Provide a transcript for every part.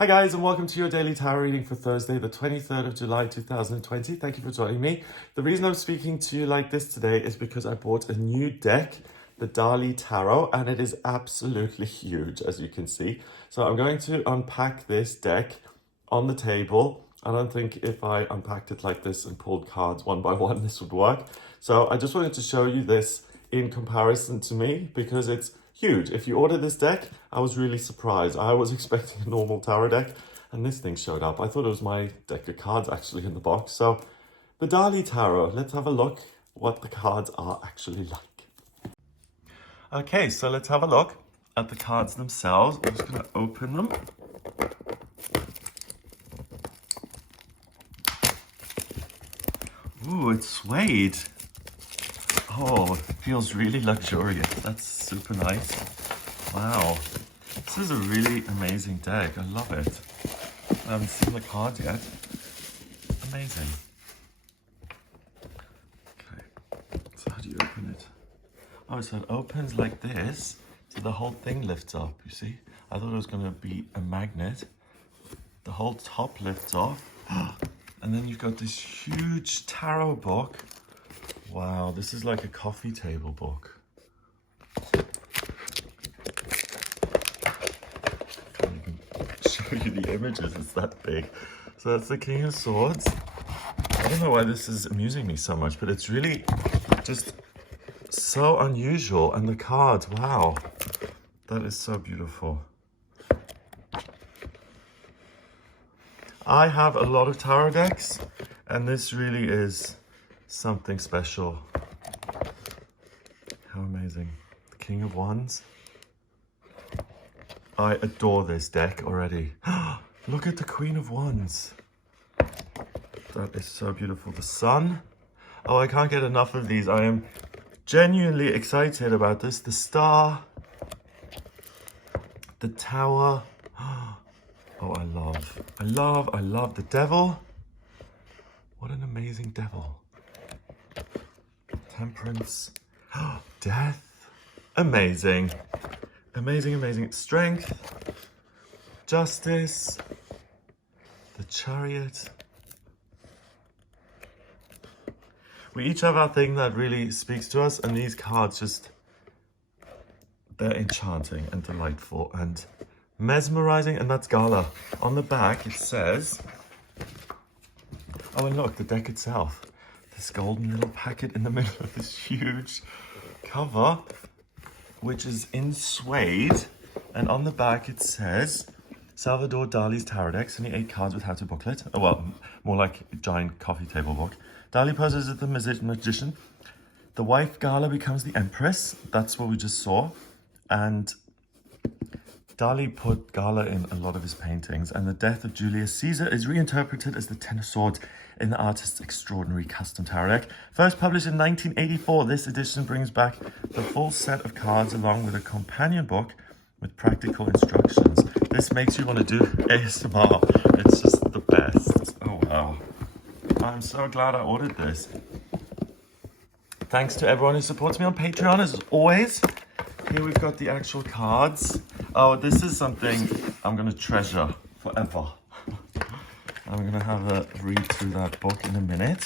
Hi guys, and welcome to your daily tarot reading for Thursday, the 23rd of July 2020. Thank you for joining me. The reason I'm speaking to you like this today is because I bought a new deck, the Dali Tarot, and it is absolutely huge, as you can see. So I'm going to unpack this deck on the table. I don't think if I unpacked it like this and pulled cards one by one, this would work. So I just wanted to show you this in comparison to me because it's huge. If you order this deck, I was really surprised. I was expecting a normal tarot deck and this thing showed up. I thought it was my deck of cards actually in the box. So the Dali Tarot, let's have a look what the cards are actually like. Okay, so let's have a look at the cards themselves. I'm just going to open them. Ooh, it's suede. Oh, it feels really luxurious. That's super nice. Wow. This is a really amazing deck. I love it. I haven't seen the cards yet. Amazing. Okay. So how do you open it? Oh, so it opens like this. So the whole thing lifts up, you see? I thought it was going to be a magnet. The whole top lifts off. And then you've got this huge tarot book. Wow, this is like a coffee table book. Can't even show you the images, it's that big. So that's the King of Swords. I don't know why this is amusing me so much, but it's really just so unusual. And the cards, wow, that is so beautiful. I have a lot of tarot decks, and this really is something special. How amazing. The King of Wands. I adore this deck already. Look at the Queen of Wands. That is so beautiful. The Sun. Oh, I can't get enough of these. I am genuinely excited about this. The Star. The Tower. Oh, I love the Devil. What an amazing Devil. Temperance. Death. Amazing. Amazing, amazing. Strength. Justice. The Chariot. We each have our thing that really speaks to us, and these cards just, they're enchanting and delightful and mesmerizing, and that's Gala. On the back it says, oh, and look, the deck itself. This golden little packet in the middle of this huge cover, which is in suede. And on the back it says, Salvador Dali's tarot deck, 78 cards with how-to booklet. Oh, well, more like a giant coffee table book. Dali poses as the magician. The wife Gala becomes the empress. That's what we just saw. And Dali put Gala in a lot of his paintings, and the death of Julius Caesar is reinterpreted as the Ten of Swords in the artist's extraordinary custom tarot deck. First published in 1984, this edition brings back the full set of cards along with a companion book with practical instructions. This makes you want to do ASMR. It's just the best. Oh, wow. I'm so glad I ordered this. Thanks to everyone who supports me on Patreon, as always. Here we've got the actual cards. Oh, this is something I'm going to treasure forever. I'm going to have a read through that book in a minute.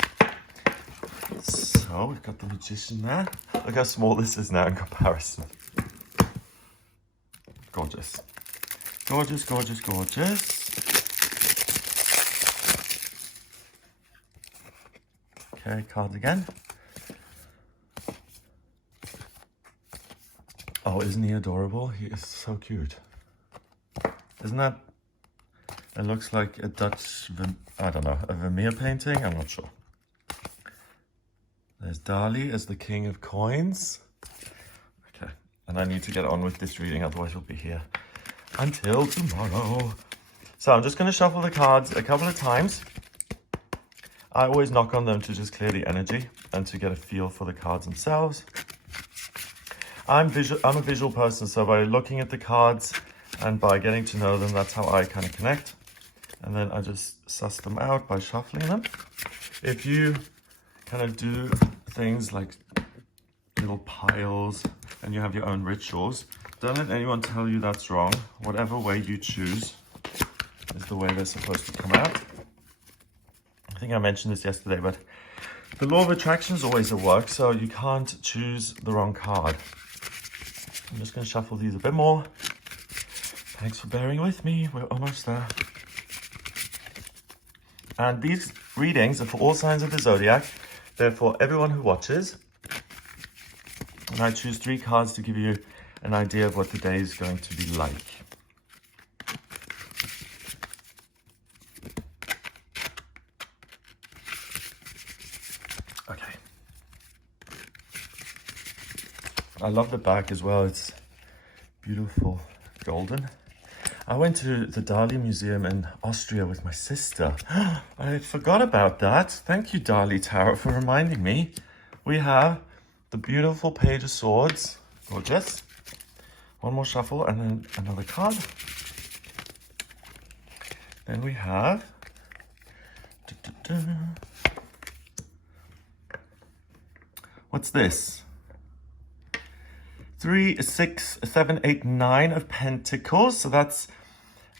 So, we've got the Magician there. Look how small this is now in comparison. Gorgeous. Gorgeous, gorgeous, gorgeous. Okay, cards again. Oh, isn't he adorable? He is so cute. Isn't that... It looks like a Dutch, I don't know, a Vermeer painting? I'm not sure. There's Dali as the King of Coins. Okay, and I need to get on with this reading, otherwise we'll be here until tomorrow. So I'm just going to shuffle the cards a couple of times. I always knock on them to just clear the energy and to get a feel for the cards themselves. I'm a visual person, so by looking at the cards and by getting to know them, that's how I kind of connect. And then I just suss them out by shuffling them. If you kind of do things like little piles and you have your own rituals, don't let anyone tell you that's wrong. Whatever way you choose, is the way they're supposed to come out. I think I mentioned this yesterday, but the law of attraction is always at work, so you can't choose the wrong card. I'm just going to shuffle these a bit more. Thanks for bearing with me. We're almost there. And these readings are for all signs of the zodiac. They're for everyone who watches. And I choose 3 cards to give you an idea of what the day is going to be like. Okay. I love the back as well. It's beautiful golden. I went to the Dali Museum in Austria with my sister. I forgot about that. Thank you, Dali Tarot, for reminding me. We have the beautiful Page of Swords. Gorgeous. One more shuffle and then another card. Then we have... What's this? 3, 6, 7, 8, 9 of Pentacles. So that's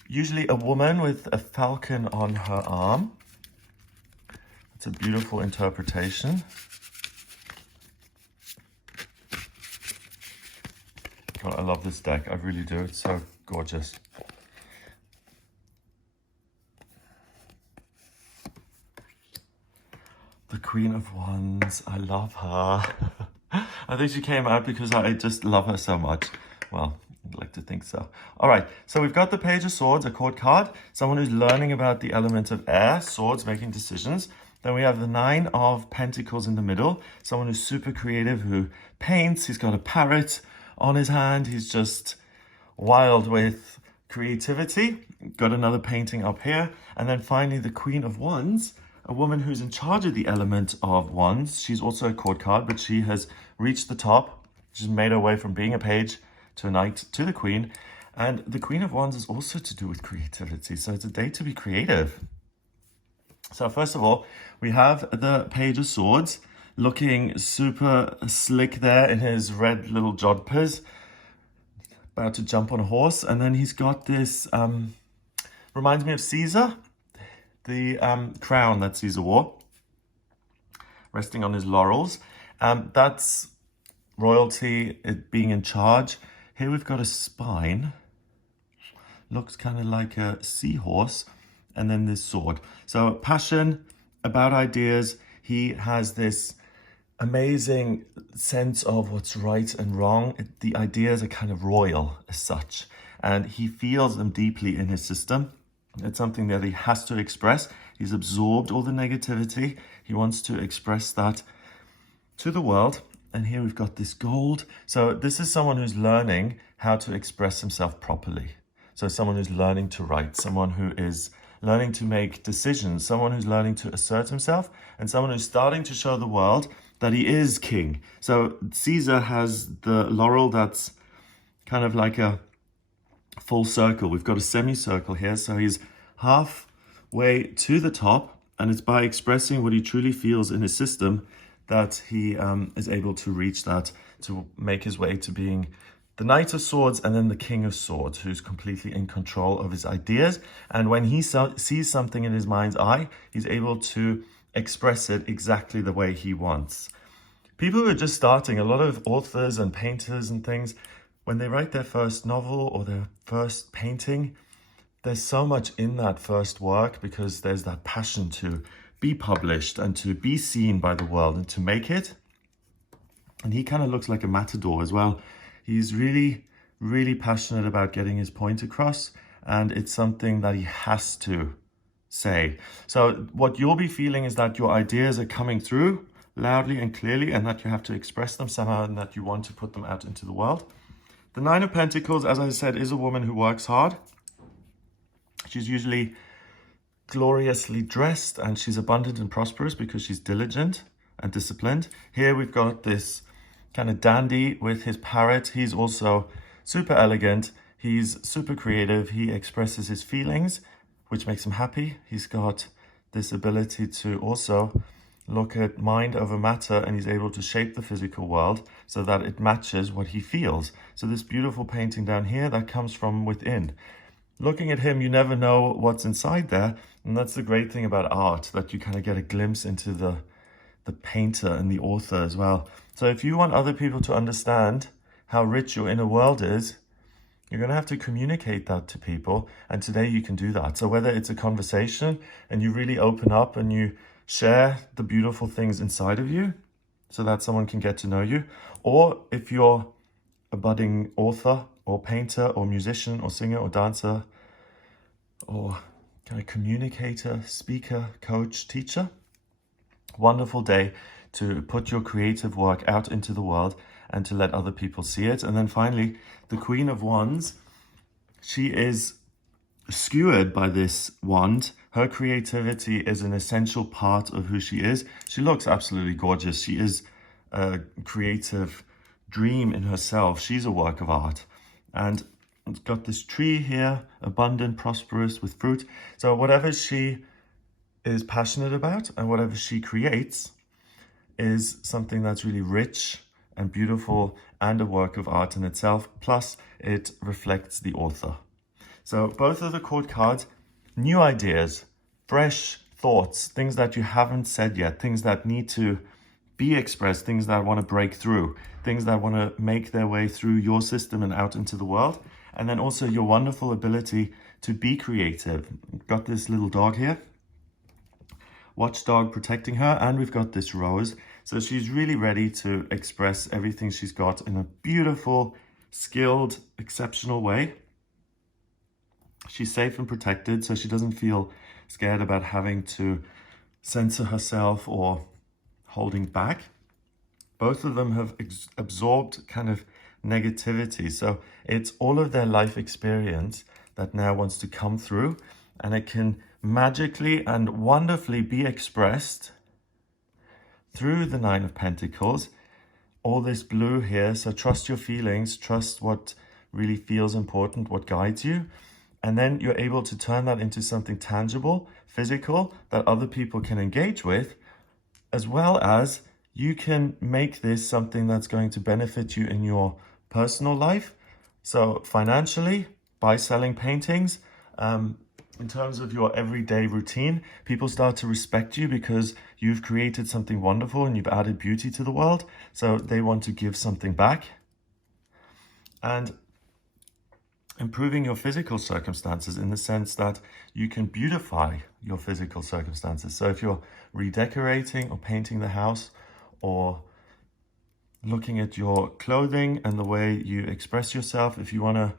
usually a woman with a falcon on her arm. It's a beautiful interpretation. God, I love this deck. I really do. It's so gorgeous. The Queen of Wands. I love her. I think she came out because I just love her so much. Well, I'd like to think so. All right, so we've got the Page of Swords, a court card. Someone who's learning about the element of air, swords, making decisions. Then we have the 9 of Pentacles in the middle. Someone who's super creative, who paints. He's got a parrot on his hand. He's just wild with creativity. Got another painting up here. And then finally, the Queen of Wands, a woman who's in charge of the element of wands. She's also a court card, but she has reached the top. She's made her way from being a page to a knight to the queen. And the Queen of Wands is also to do with creativity. So it's a day to be creative. So first of all, we have the Page of Swords looking super slick there in his red little jodhpurs, about to jump on a horse. And then he's got this, reminds me of Caesar, the crown that Caesar wore, resting on his laurels. That's royalty, it being in charge. Here we've got a spine, looks kind of like a seahorse, and then this sword. So passion, about ideas. He has this amazing sense of what's right and wrong. The ideas are kind of royal as such, and he feels them deeply in his system. It's something that he has to express. He's absorbed all the negativity. He wants to express that to the world. And here we've got this gold. So this is someone who's learning how to express himself properly. So someone who's learning to write, someone who is learning to make decisions, someone who's learning to assert himself, and someone who's starting to show the world that he is king. So Caesar has the laurel that's kind of like a full circle. We've got a semicircle here, so he's halfway to the top, and it's by expressing what he truly feels in his system that he is able to reach that, to make his way to being the Knight of Swords and then the King of Swords, who's completely in control of his ideas. And when he sees something in his mind's eye, he's able to express it exactly the way he wants. People who are just starting, a lot of authors and painters and things, when they write their first novel or their first painting, there's so much in that first work because there's that passion to be published and to be seen by the world and to make it. And he kind of looks like a matador as well. He's really, really passionate about getting his point across, and it's something that he has to say. So what you'll be feeling is that your ideas are coming through loudly and clearly, and that you have to express them somehow, and that you want to put them out into the world. The 9 of Pentacles, as I said, is a woman who works hard. She's usually gloriously dressed, and she's abundant and prosperous because she's diligent and disciplined. Here we've got this kind of dandy with his parrot. He's also super elegant. He's super creative. He expresses his feelings, which makes him happy. He's got this ability to also look at mind over matter, and he's able to shape the physical world so that it matches what he feels. So this beautiful painting down here, that comes from within. looking at him, you never know what's inside there. And that's the great thing about art, that you kind of get a glimpse into the painter and the author as well. So if you want other people to understand how rich your inner world is, you're going to have to communicate that to people. And today you can do that. So whether it's a conversation and you really open up and you share the beautiful things inside of you so that someone can get to know you, or if you're a budding author or painter or musician or singer or dancer or kind of communicator, speaker, coach, teacher, wonderful day to put your creative work out into the world and to let other people see it. And then finally, the Queen of Wands, she is skewered by this wand. Her creativity is an essential part of who she is. She looks absolutely gorgeous. She is a creative dream in herself. She's a work of art. And it's got this tree here, abundant, prosperous, with fruit. So whatever she is passionate about and whatever she creates is something that's really rich and beautiful and a work of art in itself. Plus, it reflects the author. So both of the court cards, new ideas, fresh thoughts, things that you haven't said yet, things that need to be expressed, things that want to break through, things that want to make their way through your system and out into the world. And then also your wonderful ability to be creative. We've got this little dog here, watchdog protecting her, and we've got this rose. So she's really ready to express everything she's got in a beautiful, skilled, exceptional way. She's safe and protected, so she doesn't feel scared about having to censor herself or holding back. Both of them have absorbed kind of negativity. So it's all of their life experience that now wants to come through, and it can magically and wonderfully be expressed through the Nine of Pentacles. All this blue here. So trust your feelings, trust what really feels important, what guides you. And then you're able to turn that into something tangible, physical, that other people can engage with, as well as you can make this something that's going to benefit you in your personal life. So financially, by selling paintings, in terms of your everyday routine, people start to respect you because you've created something wonderful and you've added beauty to the world. So they want to give something back. And improving your physical circumstances in the sense that you can beautify your physical circumstances. So if you're redecorating or painting the house, or looking at your clothing and the way you express yourself, if you want a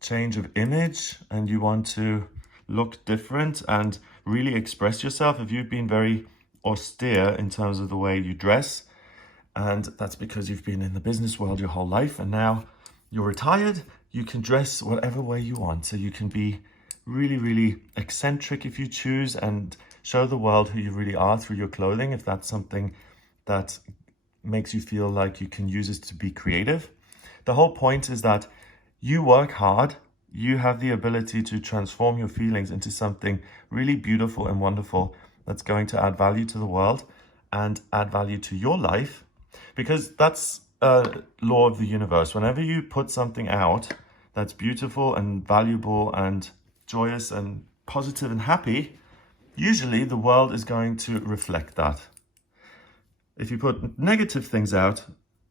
change of image and you want to look different and really express yourself, if you've been very austere in terms of the way you dress, and that's because you've been in the business world your whole life and now you're retired, you can dress whatever way you want. So you can be really, really eccentric if you choose and show the world who you really are through your clothing, if that's something that makes you feel like you can use it to be creative. The whole point is that you work hard, you have the ability to transform your feelings into something really beautiful and wonderful that's going to add value to the world and add value to your life, because that's a law of the universe. Whenever you put something out that's beautiful and valuable and joyous and positive and happy, usually the world is going to reflect that. If you put negative things out,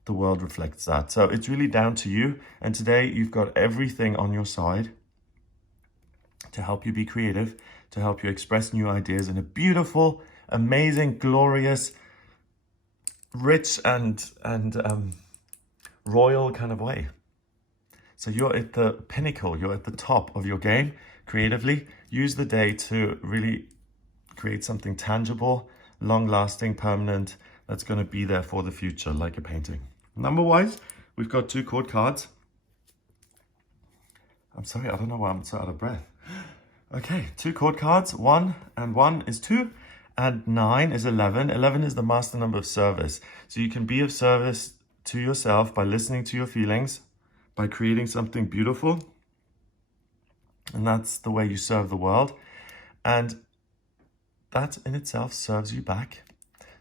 the world reflects that. So it's really down to you. And today you've got everything on your side to help you be creative, to help you express new ideas in a beautiful, amazing, glorious, rich and royal kind of way. So you're at the pinnacle, you're at the top of your game creatively. Use the day to really create something tangible, long-lasting, permanent, that's going to be there for the future, like a painting. Number-wise, we've got 2 court cards. I'm sorry, I don't know why I'm so out of breath. Okay, 2 court cards. 1 and 1 is 2, and 9 is 11. 11 is the master number of service. So you can be of service to yourself by listening to your feelings, by creating something beautiful. And that's the way you serve the world. And that in itself serves you back.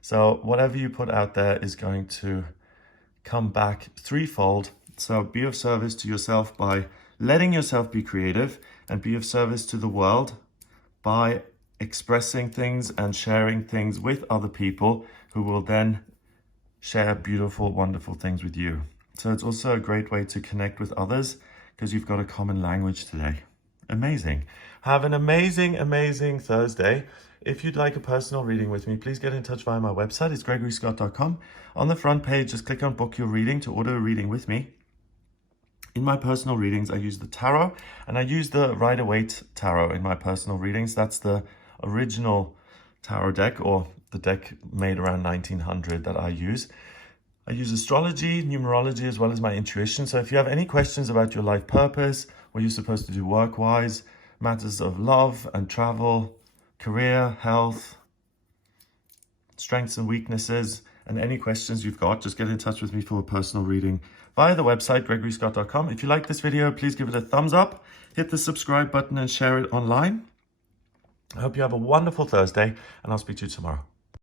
So whatever you put out there is going to come back threefold. So be of service to yourself by letting yourself be creative, and be of service to the world by expressing things and sharing things with other people who will then share beautiful, wonderful things with you. So it's also a great way to connect with others because you've got a common language today. Amazing. Have an amazing, amazing Thursday. If you'd like a personal reading with me, please get in touch via my website. It's gregoryscott.com. On the front page, just click on book your reading to order a reading with me. In my personal readings, I use the tarot, and I use the Rider-Waite tarot in my personal readings. That's the original tarot deck, or the deck made around 1900 that I use. I use astrology, numerology, as well as my intuition. So if you have any questions about your life purpose, what you're supposed to do work-wise, matters of love and travel, career, health, strengths and weaknesses, and any questions you've got, just get in touch with me for a personal reading via the website, gregoryscott.com. If you like this video, please give it a thumbs up, hit the subscribe button and share it online. I hope you have a wonderful Thursday, and I'll speak to you tomorrow.